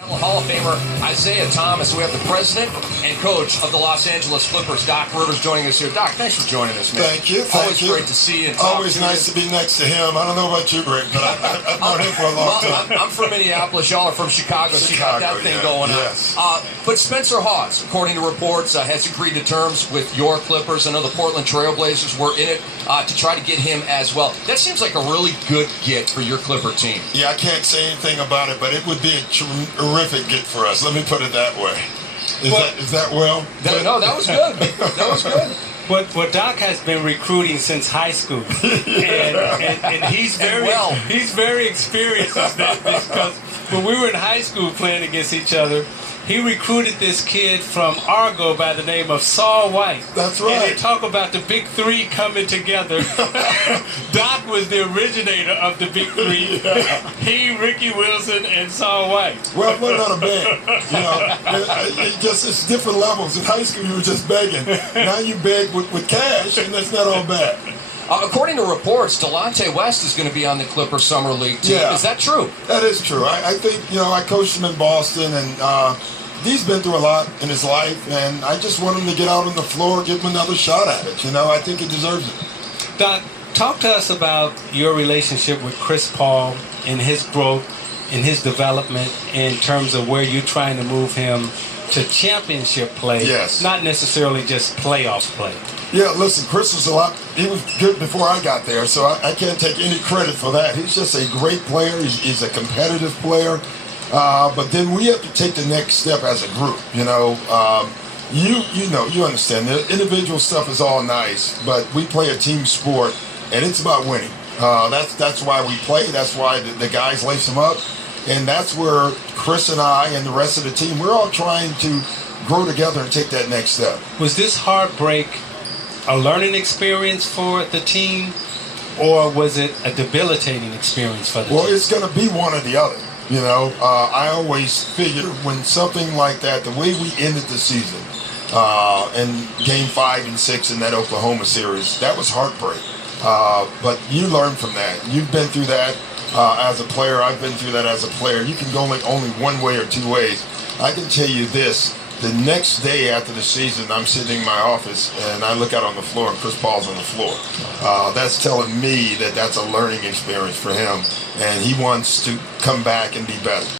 Hall of Famer Isaiah Thomas. We have the president and coach of the Los Angeles Clippers, Doc Rivers, joining us here. Doc, thanks for joining us, man. Thank you. Always great to see you. And always nice to be next to him. I don't know about you, Greg, but I've known him for a long time. I'm from Minneapolis. Y'all are from Chicago, so you got that thing going on. But Spencer Hawes, according to reports, has agreed to terms with your Clippers. I know the Portland Trailblazers were in it to try to get him as well. That seems like a really good get for your Clipper team. Yeah, I can't say anything about it, but it would be a terrific get for us. Let me put it that way. Is that well? No, that was good. That was good. But Doc has been recruiting since high school, and he's very experienced with that, because when we were in high school playing against each other, he recruited this kid from Argo by the name of Saul White. That's right. And they talk about the Big Three coming together. Doc was the originator of the Big Three. Yeah. He, Ricky Wilson, and Saul White. Well, we're not a band. You know, it's different levels. In high school, you were just begging. Now you beg with cash, and that's not all bad. According to reports, Delonte West is going to be on the Clippers Summer League team. Yeah. Is that true? That is true. I think, I coached him in Boston, and he's been through a lot in his life, and I just want him to get out on the floor, give him another shot at it. I think he deserves it. Doc, talk to us about your relationship with Chris Paul and his growth and his development in terms of where you're trying to move him to championship play, not necessarily just playoff play. Yeah, listen, Chris he was good before I got there, so I can't take any credit for that. He's just a great player. He's a competitive player. But then we have to take the next step as a group, you understand. The individual stuff is all nice, but we play a team sport, and it's about winning. That's why we play. That's why the guys lace them up. And that's where Chris and I and the rest of the team, we're all trying to grow together and take that next step. Was this heartbreak a learning experience for the team, or was it a debilitating experience for the team? Well, it's going to be one or the other. I always figure when something like that, the way we ended the season in Game 5 and 6 in that Oklahoma series, that was heartbreak. But you learn from that. You've been through that as a player. I've been through that as a player. You can go only one way or two ways. I can tell you this. The next day after the season, I'm sitting in my office, and I look out on the floor, and Chris Paul's on the floor. That's telling me that that's a learning experience for him, and he wants to come back and be better.